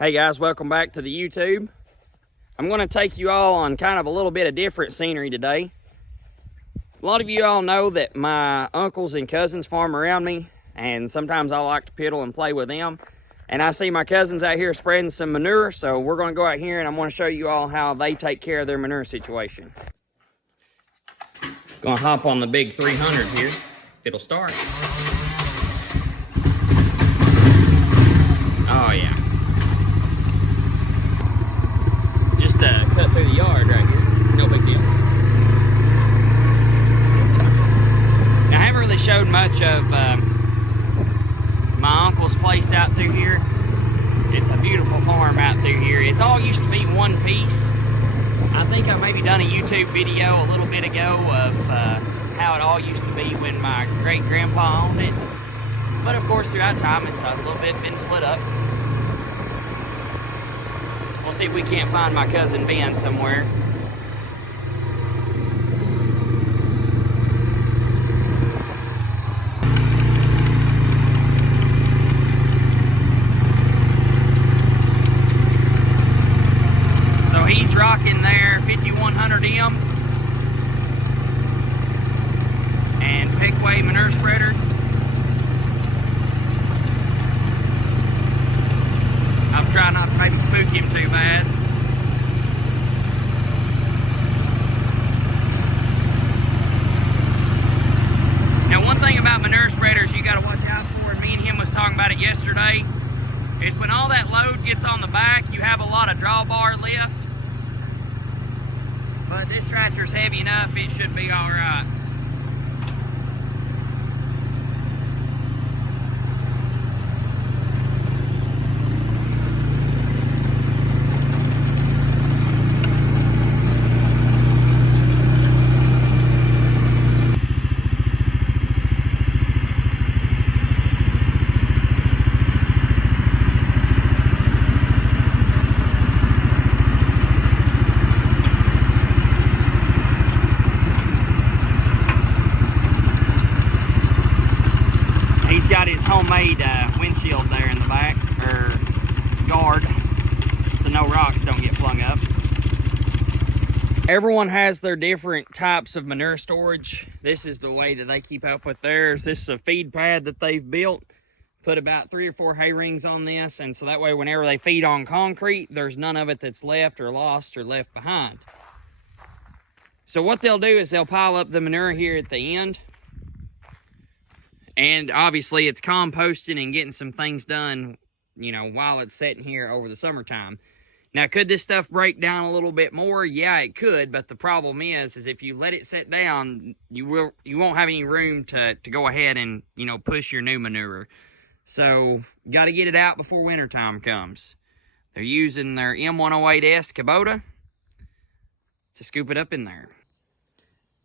Hey guys, welcome back to the YouTube. I'm going to take you all on kind of a little bit of different scenery today. A lot of you all know that my uncles and cousins farm around me, and sometimes I like to piddle and play with them. And I see my cousins out here spreading some manure, so we're going to go out here and I'm going to show you all how they take care of their manure situation. Going to hop on the big 300 here, if it'll start. Oh yeah. Just cut through the yard right here, no big deal. Now, I haven't really showed much of my uncle's place out through here. It's a beautiful farm out through here. It all used to be one piece. I think I maybe done a YouTube video a little bit ago of how it all used to be when my great-grandpa owned it. But of course, throughout time, it's a little bit been split up. We'll see if we can't find my cousin Ben somewhere. So he's rocking their 5100M and Peaqua manure spreader. I'm trying not to make him spook him too bad. Now, one thing about manure spreaders you got to watch out for, and me and him was talking about it yesterday, is when all that load gets on the back, you have a lot of drawbar lift. But this tractor's heavy enough, it should be all right. Got his homemade windshield there in the back, or guard, so no rocks don't get flung up. Everyone has their different types of manure storage. This is the way that they keep up with theirs. This is a feed pad that they've built. Put about 3 or 4 hay rings on this, and so that way whenever they feed on concrete, there's none of it that's left or lost or left behind. So what they'll do is they'll pile up the manure here at the end. And obviously it's composting and getting some things done, you know, while it's sitting here over the summertime. Now, could this stuff break down a little bit more? Yeah, it could, but the problem is if you let it sit down, you won't have any room to go ahead and, you know, push your new manure. So, you got to get it out before wintertime comes. They're using their M108S Kubota to scoop it up in there.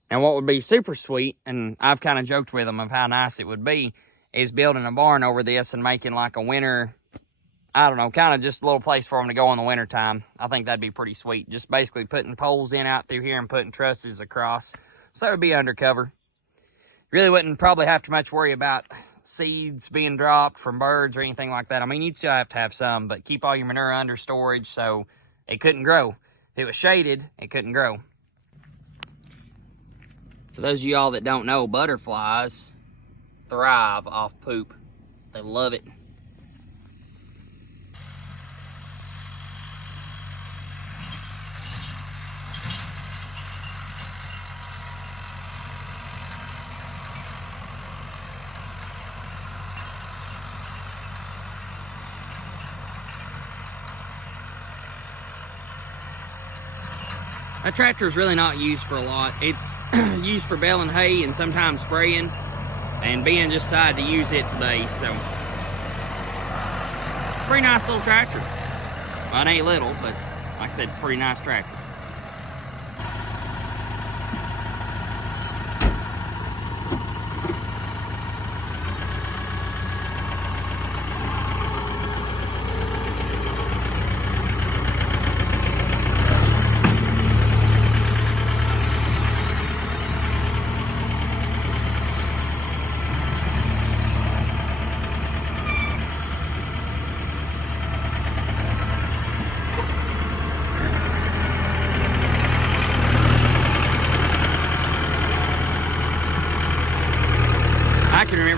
And what would be super sweet, and I've kind of joked with them of how nice it would be, is building a barn over this and making like a winter, I don't know, kind of just a little place for them to go in the wintertime. I think that'd be pretty sweet. Just basically putting poles in out through here and putting trusses across. So it would be undercover. Really wouldn't probably have to much worry about seeds being dropped from birds or anything like that. I mean, you'd still have to have some, but keep all your manure under storage so it couldn't grow. If it was shaded, it couldn't grow. For those of y'all that don't know, butterflies thrive off poop. They love it. That tractor is really not used for a lot. It's used for baling hay and sometimes spraying, and Ben just decided to use it today, so. Pretty nice little tractor. Well, it ain't little, but like I said, pretty nice tractor.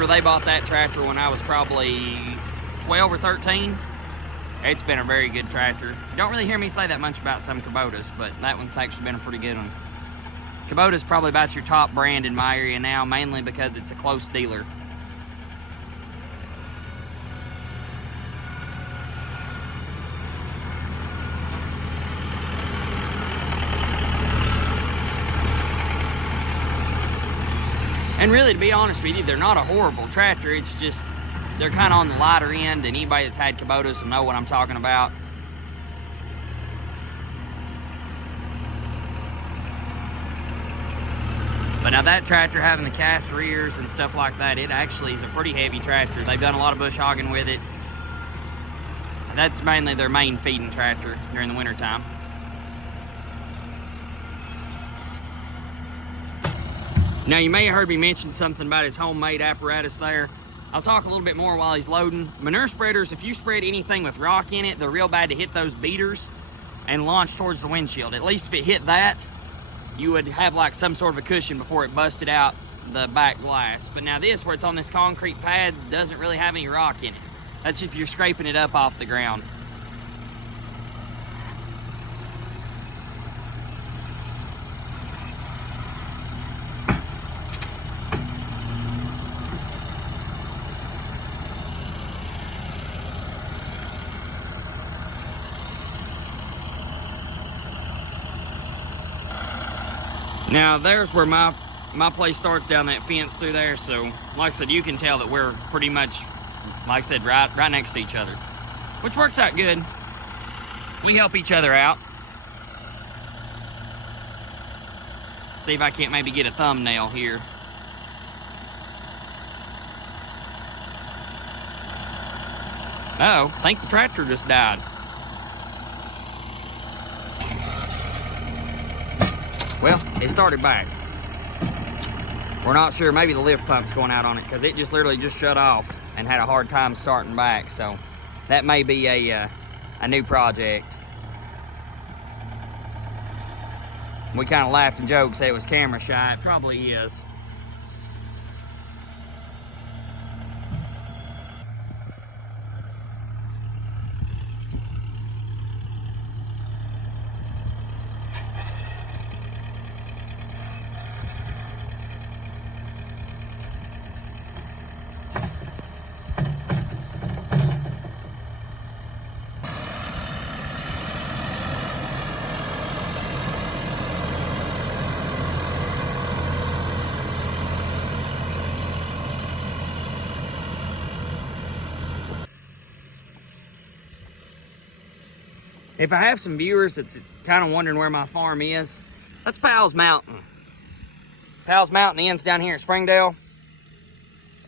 they bought that tractor when I was probably 12 or 13. It's been a very good tractor. You don't really hear me say that much about some Kubotas, but that one's actually been a pretty good one. Kubota's probably about your top brand in my area now, mainly because it's a close dealer. And really, to be honest with you, they're not a horrible tractor. It's just, they're kind of on the lighter end, and anybody that's had Kubotas will know what I'm talking about. But now that tractor having the cast rears and stuff like that, it actually is a pretty heavy tractor. They've done a lot of bush hogging with it. That's mainly their main feeding tractor during the wintertime. Now, you may have heard me mention something about his homemade apparatus there. I'll talk a little bit more while he's loading. Manure spreaders, if you spread anything with rock in it, they're real bad to hit those beaters and launch towards the windshield. At least if it hit that, you would have like some sort of a cushion before it busted out the back glass. But now this, where it's on this concrete pad, doesn't really have any rock in it. That's if you're scraping it up off the ground. Now there's where my place starts, down that fence through there. So like I said, you can tell that we're pretty much, like I said, right next to each other, which works out good. We help each other out. See if I can't maybe get a thumbnail here. Uh-oh, I think the tractor just died. Well, it started back. We're not sure, maybe the lift pump's going out on it, because it just literally just shut off and had a hard time starting back. So that may be a new project. We kind of laughed and joked, say it was camera shy. It probably is. If I have some viewers that's kind of wondering where my farm is, that's Powell's Mountain. Powell's Mountain ends down here at Springdale.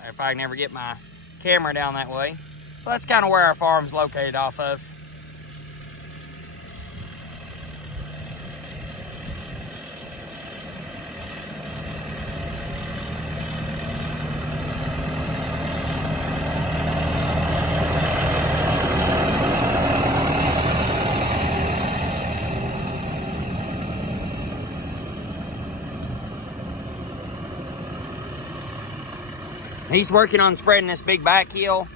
If I can ever get my camera down that way. But that's kind of where our farm's located off of. He's working on spreading this big back heel.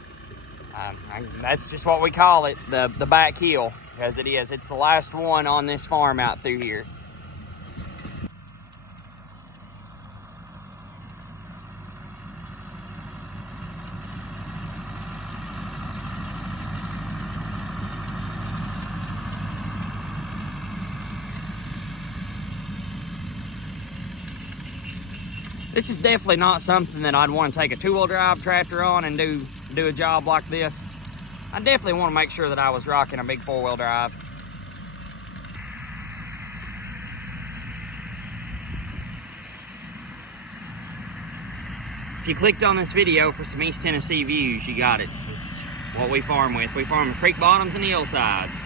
That's just what we call it, the back heel, because it is. It's the last one on this farm out through here. This is definitely not something that I'd want to take a two-wheel drive tractor on and do a job like this. I definitely want to make sure that I was rocking a big four-wheel drive. If you clicked on this video for some East Tennessee views, you got it. It's what we farm with. We farm the creek bottoms and the hillsides.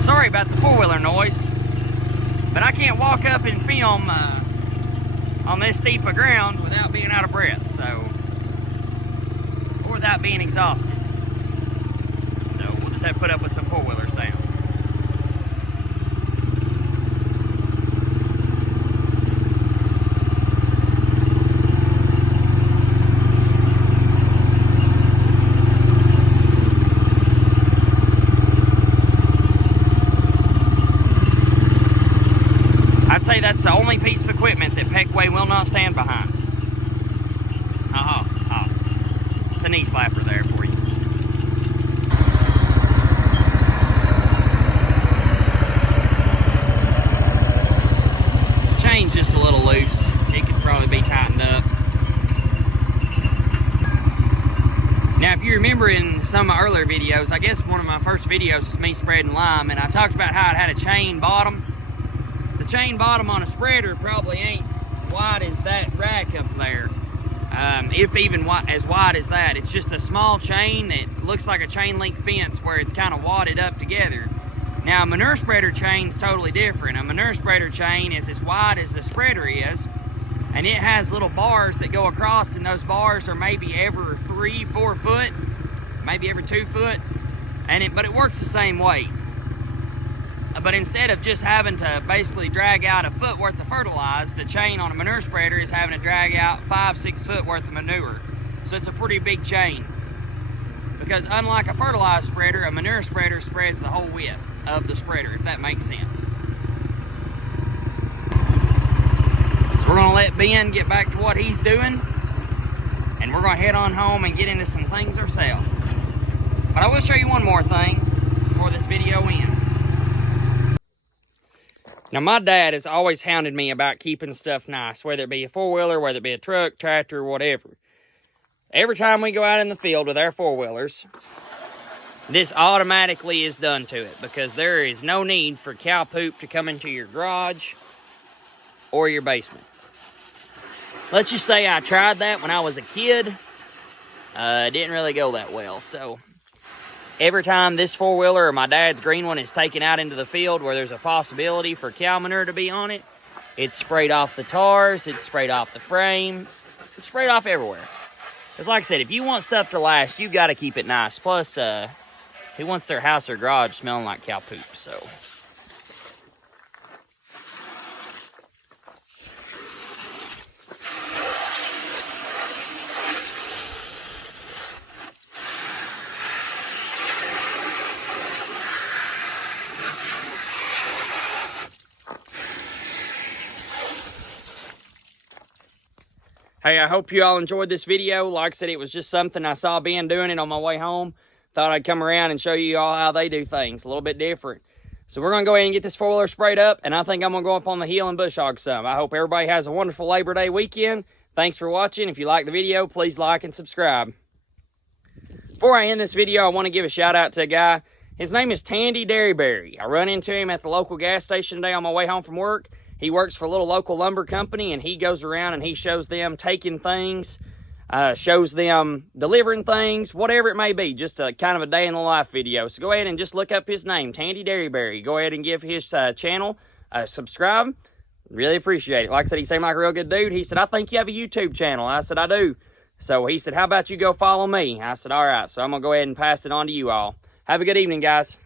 Sorry about the four-wheeler noise. But I can't walk up and film on this steep of ground without being out of breath, so, or without being exhausted. So we'll just have to put up with some four-wheeler sounds. I'd say that's the only piece of equipment that Peaqua will not stand behind. It's a knee slapper there for you. The chain's just a little loose. It could probably be tightened up. Now, if you remember in some of my earlier videos, I guess one of my first videos was me spreading lime, and I talked about how it had a chain bottom. The chain bottom on a spreader probably ain't wide as that rack up there, if even as wide as that. It's just a small chain that looks like a chain link fence where it's kind of wadded up together. Now, a manure spreader chain's totally different. A manure spreader chain is as wide as the spreader is, and it has little bars that go across, and those bars are maybe every 3-4 foot, maybe every 2 foot, but it works the same way. But instead of just having to basically drag out a foot worth of fertilizer, the chain on a manure spreader is having to drag out 5-6 foot worth of manure. So it's a pretty big chain. Because unlike a fertilizer spreader, a manure spreader spreads the whole width of the spreader, if that makes sense. So we're gonna let Ben get back to what he's doing, and we're gonna head on home and get into some things ourselves. But I will show you one more thing before this video ends. Now, my dad has always hounded me about keeping stuff nice, whether it be a four-wheeler, whether it be a truck, tractor, whatever. Every time we go out in the field with our four-wheelers, this automatically is done to it, because there is no need for cow poop to come into your garage or your basement. Let's just say I tried that when I was a kid. It didn't really go that well, so every time this four-wheeler or my dad's green one is taken out into the field where there's a possibility for cow manure to be on it, it's sprayed off the tires, it's sprayed off the frame, it's sprayed off everywhere. Because like I said, if you want stuff to last, you got to keep it nice. Plus, who wants their house or garage smelling like cow poop, so. Hey, I hope you all enjoyed this video. Like I said, it was just something I saw Ben doing it on my way home. Thought I'd come around and show you all how they do things, a little bit different. So we're going to go ahead and get this four-wheeler sprayed up, and I think I'm going to go up on the hill and bush hog some. I hope everybody has a wonderful Labor Day weekend. Thanks for watching. If you like the video, please like and subscribe. Before I end this video, I want to give a shout out to a guy. His name is Tandy Derryberry. I run into him at the local gas station today on my way home from work. He works for a little local lumber company, and he goes around and he shows them taking things, shows them delivering things, whatever it may be, just a kind of a day in the life video. So go ahead and just look up his name, Tandy Derryberry. Go ahead and give his channel a subscribe. Really appreciate it. Like I said, he seemed like a real good dude. He said, I think you have a YouTube channel. I said, I do. So he said, how about you go follow me? I said, all right. So I'm going to go ahead and pass it on to you all. Have a good evening, guys.